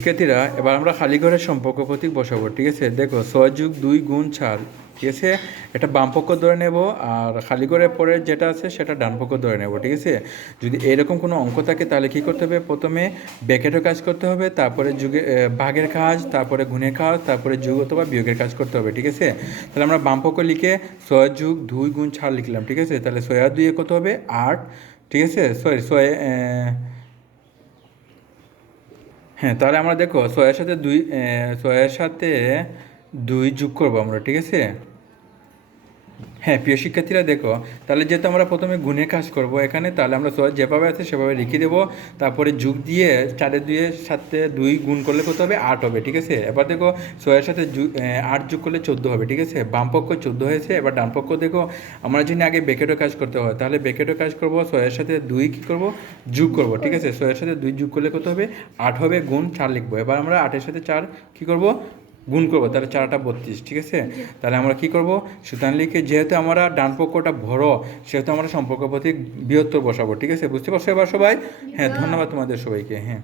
শিক্ষার্থীরা এবার আমরা খালি ঘরের সম্পর্ক প্রতীক বসাবো। ঠিক আছে, দেখো 6+2 গুণ 4। ঠিক আছে, এটা বাম পক্ষ ধরে নেব আর খালি ঘরের পরে যেটা আছে সেটা ডান পক্ষ ধরে নেব। ঠিক আছে, যদি এরকম কোনো অঙ্ক থাকে তাহলে কী করতে হবে, প্রথমে ব্র্যাকেটের কাজ করতে হবে, তারপরে ভাগের কাজ, তারপরে গুণের কাজ, তারপরে যোগ অথবা বিয়োগের কাজ করতে হবে। ঠিক আছে, তাহলে আমরা বাম পক্ষ লিখে 6+2 গুণ 4 লিখলাম। ঠিক আছে, তাহলে 6 আর 2 কত হবে 8। ঠিক আছে, সরি 6 হ্যাঁ, তাহলে আমরা দেখো 6-এর সাথে 2 যোগ করবো আমরা। ঠিক আছে, হ্যাঁ প্রিয় শিক্ষার্থীরা দেখো, তাহলে যেহেতু আমরা প্রথমে গুণের কাজ করব এখানে, তাহলে আমরা 6 যেভাবে আছে সেভাবে লিখে দেবো, তারপরে যোগ দিয়ে 4-এর সাথে 2 গুণ করলে কত হবে 8 হবে। ঠিক আছে, এবার দেখো 6-এর সাথে 8 যোগ করলে 14 হবে। ঠিক আছে, বাম পক্ষ 14 হয়েছে। এবার ডান পক্ষ দেখো, আমরা যদি আগে ব্র্যাকেটের কাজ করতে হয় তাহলে ব্র্যাকেটের কাজ করবো, 6-এর সাথে 2 কী করবো যোগ করবো। ঠিক আছে, 6-এর সাথে 2 যোগ করলে কত হবে 8 হবে, গুণ 4 লিখবো। এবার আমরা 8-এর সাথে 4 কী করবো গুণ করবো, তাহলে 4-8 32। ঠিক আছে, তাহলে আমরা কী করবো, সুতরাং লিখে যেহেতু আমরা ডান পক্ষটা বড় সেহেতু আমরা সম্পর্ক প্রতীক বৃহত্তর বসাবো। ঠিক আছে, বুঝতে পারছো এবার সবাই? হ্যাঁ, ধন্যবাদ তোমাদের সবাইকে। হ্যাঁ।